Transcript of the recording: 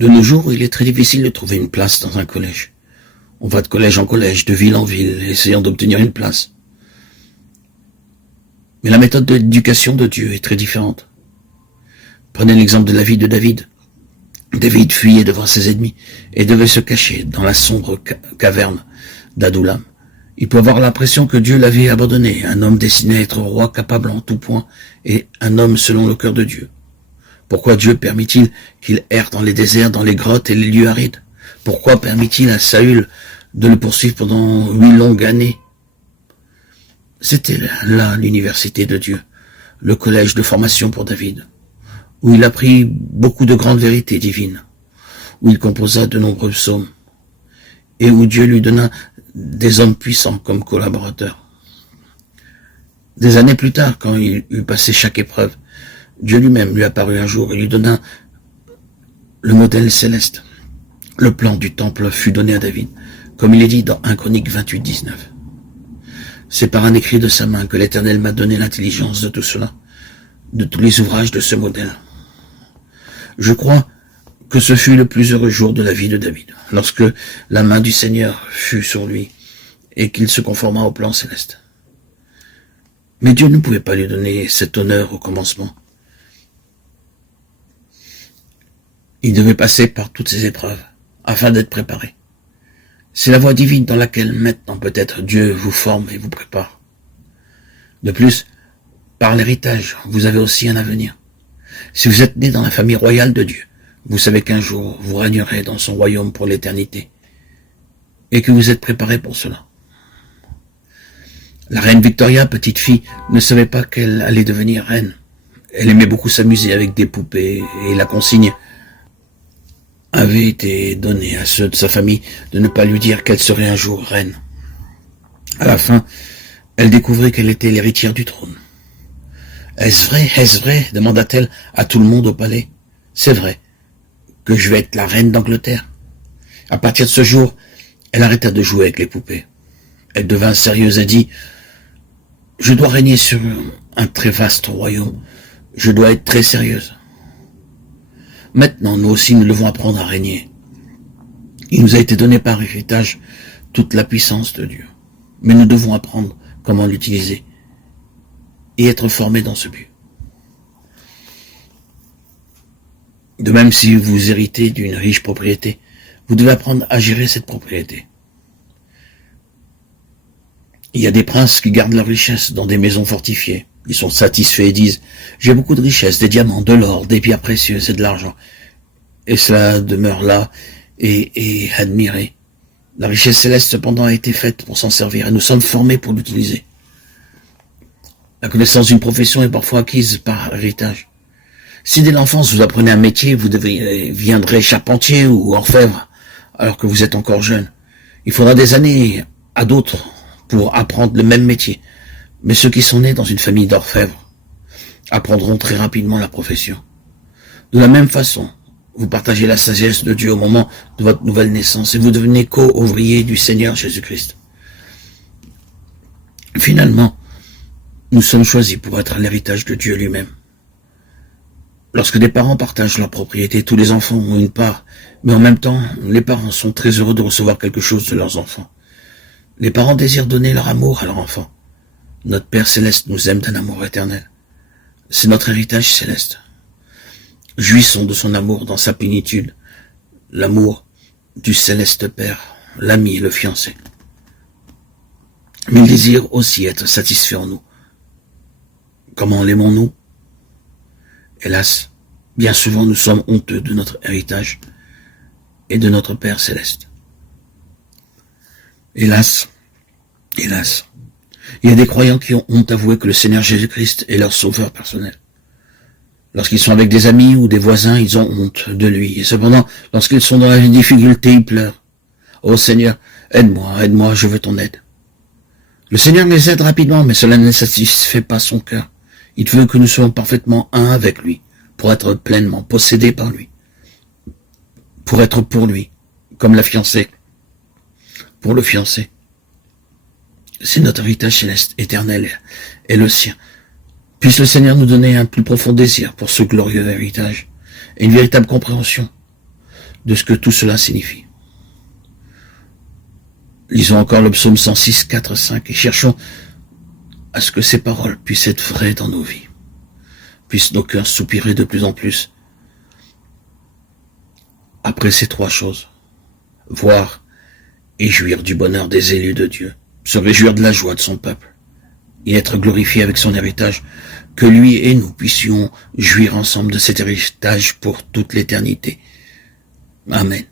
De nos jours, il est très difficile de trouver une place dans un collège. On va de collège en collège, de ville en ville, essayant d'obtenir une place. Mais la méthode de l'éducation de Dieu est très différente. Prenez l'exemple de la vie de David. David fuyait devant ses ennemis et devait se cacher dans la sombre caverne d'Adullam. Il peut avoir l'impression que Dieu l'avait abandonné, un homme destiné à être roi capable en tout point et un homme selon le cœur de Dieu. Pourquoi Dieu permit-il qu'il erre dans les déserts, dans les grottes et les lieux arides? Pourquoi permit-il à Saül de le poursuivre pendant 8 longues années? C'était là l'université de Dieu, le collège de formation pour David, où il apprit beaucoup de grandes vérités divines, où il composa de nombreux psaumes, et où Dieu lui donna des hommes puissants comme collaborateurs. Des années plus tard, quand il eut passé chaque épreuve, Dieu lui-même lui apparut un jour et lui donna le modèle céleste. Le plan du temple fut donné à David, comme il est dit dans 1 Chronique 28, 19. C'est par un écrit de sa main que l'Éternel m'a donné l'intelligence de tout cela, de tous les ouvrages de ce modèle. Je crois que ce fut le plus heureux jour de la vie de David, lorsque la main du Seigneur fut sur lui et qu'il se conforma au plan céleste. Mais Dieu ne pouvait pas lui donner cet honneur au commencement. Il devait passer par toutes ces épreuves afin d'être préparé. C'est la voie divine dans laquelle maintenant peut-être Dieu vous forme et vous prépare. De plus, par l'héritage, vous avez aussi un avenir. Si vous êtes né dans la famille royale de Dieu, vous savez qu'un jour vous régnerez dans son royaume pour l'éternité et que vous êtes préparé pour cela. La reine Victoria, petite fille, ne savait pas qu'elle allait devenir reine. Elle aimait beaucoup s'amuser avec des poupées et la consigne avait été donnée à ceux de sa famille de ne pas lui dire qu'elle serait un jour reine. À la fin, elle découvrit qu'elle était l'héritière du trône. « Est-ce vrai ?» demanda-t-elle à tout le monde au palais. « C'est vrai que je vais être la reine d'Angleterre. » À partir de ce jour, elle arrêta de jouer avec les poupées. Elle devint sérieuse et dit « Je dois régner sur un très vaste royaume. Je dois être très sérieuse. » Maintenant, nous aussi, nous devons apprendre à régner. Il nous a été donné par héritage toute la puissance de Dieu. Mais nous devons apprendre comment l'utiliser et être formés dans ce but. De même, si vous héritez d'une riche propriété, vous devez apprendre à gérer cette propriété. Il y a des princes qui gardent leur richesse dans des maisons fortifiées. Ils sont satisfaits et disent « J'ai beaucoup de richesses, des diamants, de l'or, des pierres précieuses et de l'argent. » Et cela demeure là et admiré. La richesse céleste, cependant, a été faite pour s'en servir et nous sommes formés pour l'utiliser. La connaissance d'une profession est parfois acquise par héritage. Si dès l'enfance vous apprenez un métier, vous deviendrez charpentier ou orfèvre, alors que vous êtes encore jeune. Il faudra des années à d'autres pour apprendre le même métier. Mais ceux qui sont nés dans une famille d'orfèvres apprendront très rapidement la profession. De la même façon, vous partagez la sagesse de Dieu au moment de votre nouvelle naissance et vous devenez co-ouvrier du Seigneur Jésus-Christ. Finalement, nous sommes choisis pour être l'héritage de Dieu lui-même. Lorsque des parents partagent leur propriété, tous les enfants ont une part, mais en même temps, les parents sont très heureux de recevoir quelque chose de leurs enfants. Les parents désirent donner leur amour à leurs enfants. Notre Père Céleste nous aime d'un amour éternel. C'est notre héritage céleste. Jouissons de son amour dans sa plénitude, l'amour du céleste Père, l'ami et le fiancé. Mais il désire aussi être satisfait en nous. Comment l'aimons-nous? Hélas, bien souvent nous sommes honteux de notre héritage et de notre Père Céleste. Hélas, il y a des croyants qui ont honte d'avouer que le Seigneur Jésus-Christ est leur sauveur personnel. Lorsqu'ils sont avec des amis ou des voisins, ils ont honte de lui. Et cependant, lorsqu'ils sont dans la difficulté, ils pleurent. « Oh Seigneur, aide-moi, je veux ton aide. » Le Seigneur les aide rapidement, mais cela ne satisfait pas son cœur. Il veut que nous soyons parfaitement un avec lui, pour être pleinement possédés par lui, pour être pour lui, comme la fiancée, pour le fiancé. C'est notre héritage céleste, éternel, et le sien. Puisse le Seigneur nous donner un plus profond désir pour ce glorieux héritage, et une véritable compréhension. de ce que tout cela signifie. Lisons encore le psaume 106, 4, 5 et cherchons à ce que ces paroles puissent être vraies dans nos vies. Puissent nos cœurs soupirer de plus en plus après ces trois choses. Voir et jouir du bonheur des élus de Dieu, se réjouir de la joie de son peuple et être glorifié avec son héritage, que lui et nous puissions jouir ensemble de cet héritage pour toute l'éternité. Amen.